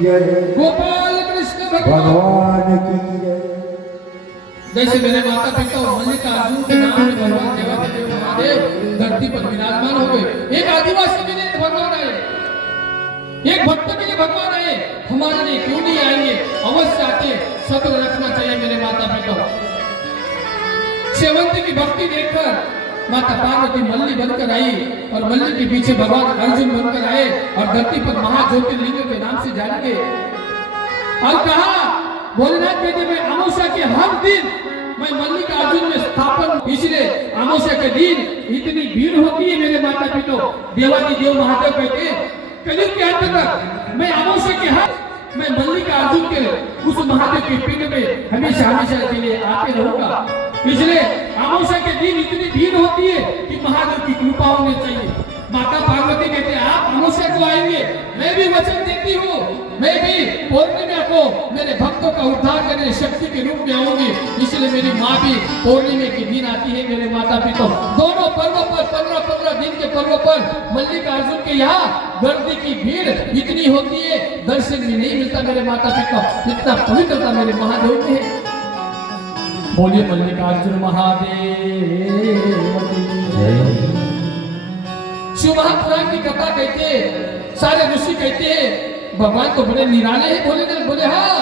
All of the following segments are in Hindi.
जय, गोपाल कृष्ण भगवान की जय। जैसे मेरे माता पिता मल्लिकार्जुन के नाम में भगवान देवादिदेव महादेव धरती पर विराजमान हो गए। एक आदिवासी के लिए भगवान आए, एक भक्त के लिए भगवान आए, हमारे लिए क्यों नहीं आएंगे? अवश्य आते। सब्र रखना चाहिए मेरे माता पिता। शेवंती की भक्ति देखकर माता पार्वती मल्ली बनकर आई और मल्ली के पीछे भगवान अर्जुन बनकर आए और धरती पर महाज्योतिर्लिंग के नाम से जाने गए। और कहा भोलेनाथ कहते मैं अमावस्या के हर दिन मैं मल्लिकार्जुन में स्थापन, इसलिए अमावस्या के दिन इतनी भीड़ होती है मेरे माता पिता। देवादिदेव महादेव कहते कलयुग के अंत तक मैं अमावस्या के हर मैं मल्लिकार्जुन के उस महादेव के पिंड में हमेशा हमेशा के लिए आते रहूंगा। इसलिए अमावस्या के दिन इतनी भीड़ होती है कि महादेव की कृपा होनी चाहिए। माता पार्वती कहते हैं आप अमावस्या को आएंगे, मैं भी वचन देती हूँ, मैं भी पूर्णिमा को मेरे भक्तों का उद्धार करने शक्ति के रूप में आऊंगी। इसलिए मेरी माँ भी पूर्णिमा के दिन आती है मेरे माता पिता। दोनों पर्वों पर 15-15 दिन के पर्वों पर मल्लिकार्जुन के यहाँ गर्दी की भीड़ इतनी होती है, दर्शन भी नहीं मिलता मेरे माता पिता। इतना पवित्रता मेरे महादेव में है। बोलिए मल्लिकार्जुन महादेव की जय। शिव महापुराण की कथा कहते हैं, सारे ऋषि कहते हैं भगवान तो बड़े निराले हैं। बोले हाँ,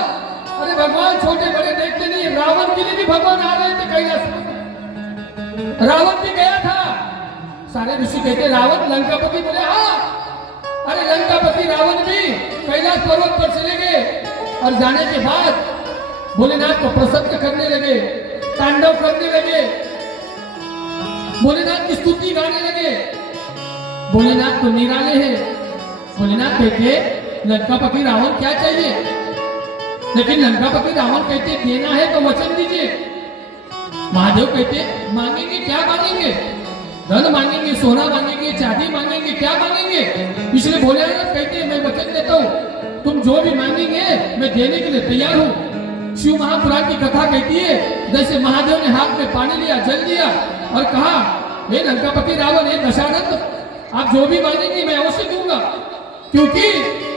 अरे भगवान छोटे बड़े देखते नहीं। रावण के लिए भी भगवान आ रहे थे कैलाश में, रावण भी गया था। सारे ऋषि कहते रावण लंकापति, बोले हाँ, अरे लंकापति रावण भी कैलाश पर्वत पर चले गए और जाने के बाद भोलेनाथ को प्रसन्न करने लगे, तांडव करने लगे, भोलेनाथ की स्तुति गाने लगे। भोलेनाथ तो निराले हैं। भोलेनाथ कहते लंकापति रावण क्या चाहिए? लेकिन लंकापति रावण कहते देना है तो वचन दीजिए। महादेव कहते मांगेंगे क्या मांगेंगे? धन मांगेंगे, सोना मांगेंगे, चांदी मांगेंगे, क्या मांगेंगे? इसलिए भोलेनाथ कहते मैं वचन देता हूँ, तुम जो भी मांगेंगे मैं देने के लिए तैयार हूँ। शिव महापुराण की कथा कहती है जैसे महादेव ने हाथ में पानी लिया, जल दिया और कहा हे लंकापति रावण, हे दशानंद, आप जो भी मांगेंगे मैं अवश्य दूंगा। क्योंकि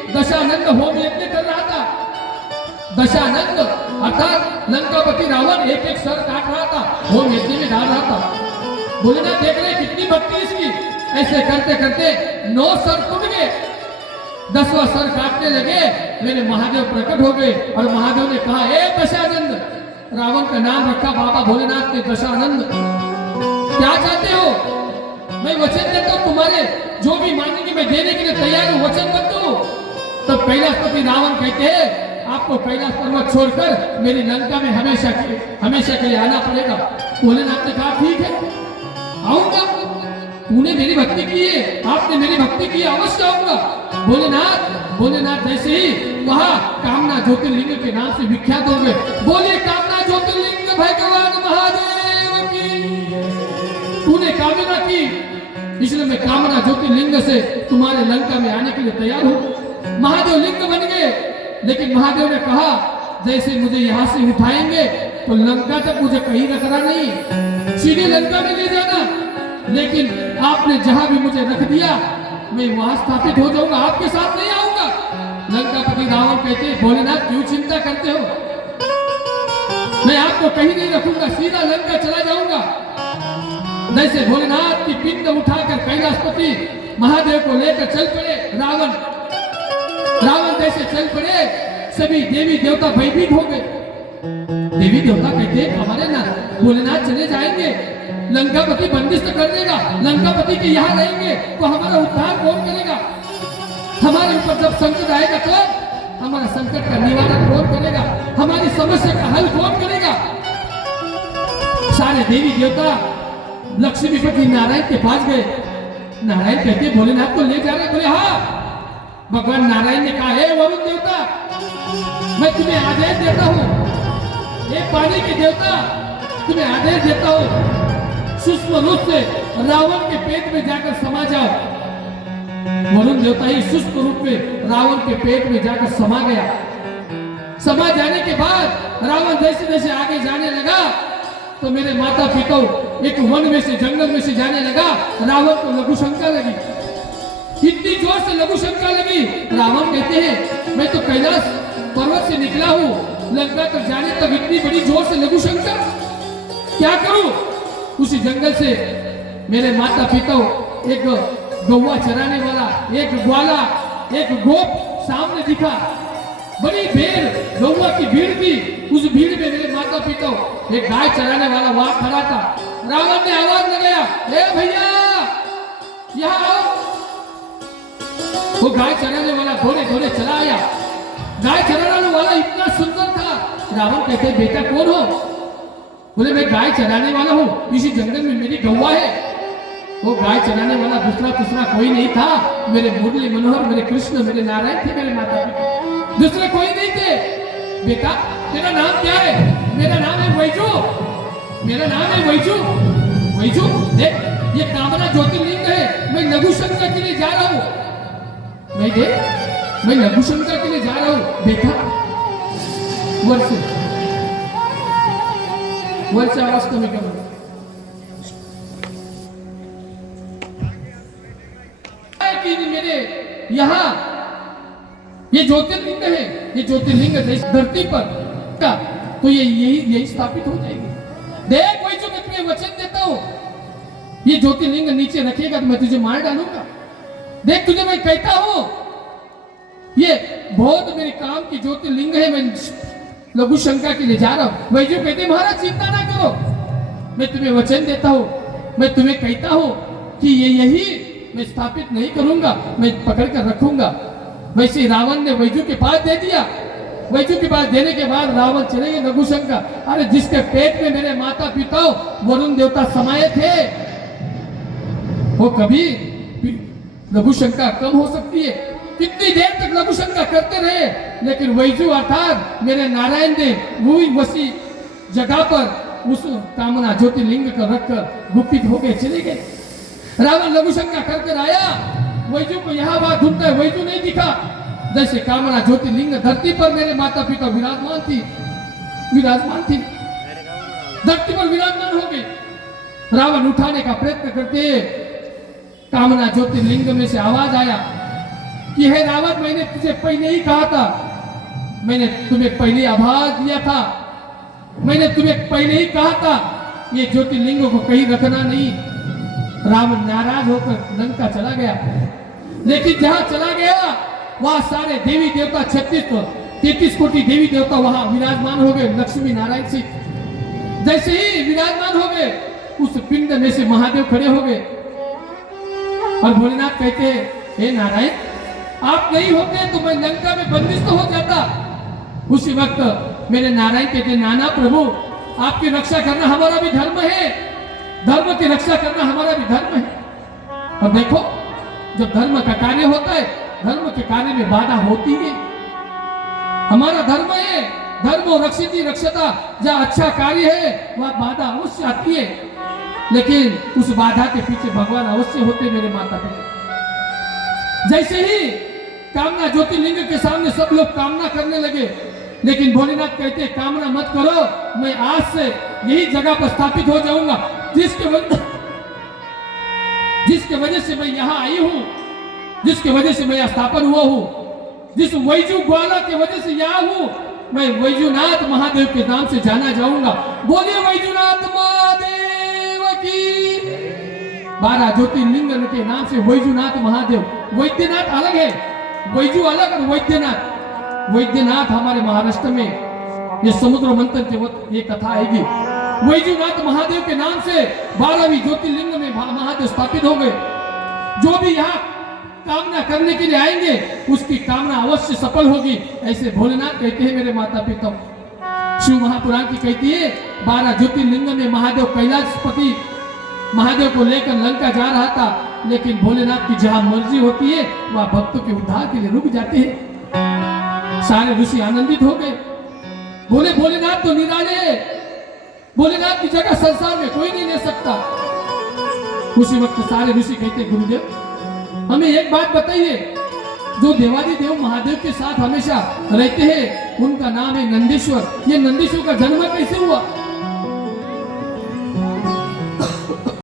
दशानंद होम यज्ञ कर रहा था। दशानंद अर्थात लंकापति रावण एक एक सर काट रहा था, होम यज्ञ में डाल रहा था। भोलेनाथ देख रहे कितनी भक्ति इसकी। ऐसे करते करते 9 सर टूट गए, 10वां सर काटने लगे। मेरे महादेव प्रकट हो गए और महादेव ने कहा ए दशानंद, रावण का नाम रखा बाबा भोलेनाथ ने दशानंद, क्या चाहते हो? मैं वचन देता हूँ तुम्हारे जो भी मांगेंगे मैं देने के लिए तैयार हूँ, वचन मत दो। तब कैलाशपति रावण कहते हैं आपको कैलाश पर्वत छोड़कर मेरी लंका में हमेशा के लिए आना पड़ेगा। भोलेनाथ ने कहा ठीक है आऊंगा, तूने मेरी भक्ति की है, आपने मेरी भक्ति की है, अवश्य आऊंगा। भोलेनाथ जैसे ही वहां कामना ज्योतिर्लिंग के नाम से विख्यात हो गए। बोले कामना ज्योतिर्लिंग भगवान महादेव की, तूने कामना की इसलिए मैं कामना ज्योतिर्लिंग से तुम्हारे लंका में आने के लिए तैयार हूँ। महादेव लिंग बन गए, लेकिन महादेव ने कहा जैसे मुझे यहाँ से उठाएंगे तो लंका तक मुझे कहीं रखना नहीं, सीधे लंका में ले जाना। लेकिन आपने जहां भी मुझे रख दिया मैं वहां स्थापित हो जाऊंगा, आपके साथ नहीं आऊंगा। लंकापति रावण कहते भोलेनाथ क्यों चिंता करते हो, मैं आपको कहीं नहीं रखूंगा, सीधा लंका चला जाऊंगा। जैसे भोलेनाथ की पिंड उठाकर कैलाशपति महादेव को लेकर चल पड़े रावण जैसे चल पड़े, सभी देवी देवता भयभीत हो गए। देवी देवता कहते हमारे ना भोलेनाथ चले जाएंगे, लंकापति बंदिश कर देगा, लंकापति के यहाँ रहेंगे तो हमारा उद्धार कौन करेगा? हमारे ऊपर जब संकट आएगा तो हमारा संकट का निवारण कौन करेगा? हमारी समस्या का हल कौन करेगा? सारे देवी देवता लक्ष्मीपति नारायण के पास गए। नारायण कहते भोलेनाथ को ले जा रहे। बोले हाँ। भगवान नारायण ने कहा हे वरुण देवता, मैं तुम्हें आदेश देता हूँ, ये पानी के देवता तुम्हें आदेश देता हूँ, सूक्ष्म रूप से रावण के पेट में जाकर समा जाओ। वरुण देवता ही सूक्ष्म रूप में रावण के पेट में जाकर समा गया। समा जाने के बाद रावण जैसे जैसे आगे जाने लगा तो मेरे माता पिता एक वन में से जंगल में से जाने लगा। रावण को लघु शंका लगी, इतनी जोर से लघु शंका लगी। रावण कहते हैं मैं तो कैलाश पर्वत से निकला हूँ, लंका तक जाने तक इतनी बड़ी जोर से लघु शंका, क्या करूं? उसी जंगल से मेरे माता पिता, एक गौवा चराने वाला, एक ग्वाला, एक गोप सामने दिखा। बड़ी भीड़, गौवा की भीड़ थी। उस भीड़ में मेरे माता पिता, एक गाय चराने वाला वहां खड़ा था। रावण ने आवाज लगाया, ए भैया यहाँ आओ। वो गाय चराने वाला घोड़े घोड़े चला आया। गाय चराने वाला इतना सुंदर था। रावण कहते बेटा कौन हो? बोले मैं गाय चराने वाला हूँ, इसी जंगल में मेरी गौवा है। वो गाय चराने वाला दूसरा कोई नहीं था, मेरे मुरली मनोहर, मेरे कृष्ण, मेरे नारायण थे मेरे माता पिता, दूसरे कोई नहीं थे। बेटा तेरा नाम क्या है? मेरा नाम है वैजू, मेरा नाम है वैजू। वैजू देख ये कामना ज्योतिर्लिंग है, मैं लघु शंका के लिए जा रहा हूँ। मैं लघु शंका के लिए जा रहा हूँ। बेटा वर्ष आवाज कमी करो। कि मेरे यहाँ ये ज्योतिर्लिंग है, ये ज्योतिर्लिंग धरती पर का तो ये यही स्थापित हो जाएगी। देख वही जो मैं तुम्हें वचन देता हूँ, ये ज्योतिर्लिंग नीचे रखेगा तो मैं तुझे मार डालूंगा। देख तुझे मैं कहता हूँ ये बहुत मेरे काम की ज्योतिर्लिंग है, मैं लघु शंका के लिए जा रहा हूँ। वही जो कहते महाराज चिंता ना करो, मैं तुम्हें वचन देता हूँ, मैं तुम्हें कहता हूँ कि ये यही मैं स्थापित नहीं करूंगा, मैं पकड़ कर रखूंगा। वैसे रावण ने वैजू के पास दे दिया। वैजू के पास देने के बाद रावण चले गए लघु शंका। अरे जिसके पेट में मेरे माता पिता वरुण देवता समाये थे, वो कभी लघु शंका कम हो सकती है। कितनी देर तक लघु शंका करते रहे, लेकिन वैजू अर्थात मेरे नारायण देव वही वसी जगह पर उस कामना ज्योतिर्लिंग को रखकर गुप्त हो गए, चले गए। रावण लघु शंका करके आया, वैजू को यहाँ बात ढूंढता है, वैजू नहीं दिखा। जैसे कामना ज्योतिर्लिंग धरती पर मेरे माता पिता विराजमान थी, धरती पर विराजमान हो गई। रावण उठाने का प्रयत्न करते, कामना ज्योतिर्लिंग में से आवाज आया कि हे रावण, मैंने तुझे पहले ही कहा था, मैंने तुम्हें पहले आभास दिया था, मैंने तुम्हें पहले ही कहा था ये ज्योतिर्लिंगों को कहीं रखना नहीं। रावण नाराज होकर लंका चला गया, लेकिन जहां चला गया वहां सारे देवी देवता 33 कोटि देवी देवता वहां विराजमान हो गए। लक्ष्मी नारायण सिंह जैसे ही विराजमान हो गए, उस पिंड में से महादेव खड़े हो गए और भोलेनाथ कहते हे नारायण, आप नहीं होते तो मैं लंका में बंदिश तो हो जाता। उसी वक्त मेरे नारायण कहते नाना प्रभु, आपकी रक्षा करना हमारा भी धर्म है, धर्म की रक्षा करना हमारा भी धर्म है। और देखो जब धर्म का कार्य होता है, धर्म के कार्य में बाधा होती है। हमारा धर्म है, धर्म और रक्षिति रक्षता, जहाँ अच्छा कार्य है वह बाधा अवश्य आती है, लेकिन उस बाधा के पीछे भगवान अवश्य होते मेरे माता पिता। जैसे ही कामना ज्योतिर्लिंग के सामने सब लोग कामना करने लगे, लेकिन भोलेनाथ कहते कामना मत करो, मैं आज से यही जगह पर स्थापित हो जाऊंगा, जिसके वजह से मैं यहाँ आई हूँ, जिसके वजह से मैं यहाँ स्थापन हुआ हूँ, जिस वैजू ग्वाला के वजह से यहाँ हूँ, मैं वैजूनाथ महादेव के नाम से जाना जाऊंगा। बोलिए वैजूनाथ महादेव की। 12 ज्योतिर्लिंग के नाम से वैजूनाथ महादेव। वैद्यनाथ अलग है, वैजू अलग और वैद्यनाथ। वैद्यनाथ हमारे महाराष्ट्र में ये समुद्र मंथन के वक्त ये कथा आएगी। वैजूनाथ महादेव के नाम से 12वीं ज्योतिर्लिंग में महादेव स्थापित हो गए। जो भी यहाँ कामना करने के लिए आएंगे उसकी कामना अवश्य सफल होगी, ऐसे भोलेनाथ कहते हैं मेरे माता पिता। शिव महापुराण की कहती है 12 ज्योतिर्लिंग में महादेव कैलाशपति महादेव को लेकर लंका जा रहा था, लेकिन भोलेनाथ की जहां मर्जी होती है वह भक्तों के उद्धार के लिए रुक जाते हैं। सारे ऋषि आनंदित हो गए, बोले भोलेनाथ तो निराले है, भोलेनाथ की जगह संसार में कोई नहीं ले सकता। उसी वक्त सारे ऋषि कहते गुरुदेव हमें एक बात बताइए, जो देवादी देव महादेव के साथ हमेशा रहते हैं उनका नाम है नंदीश्वर। ये नंदीश्वर का जन्म कैसे हुआ?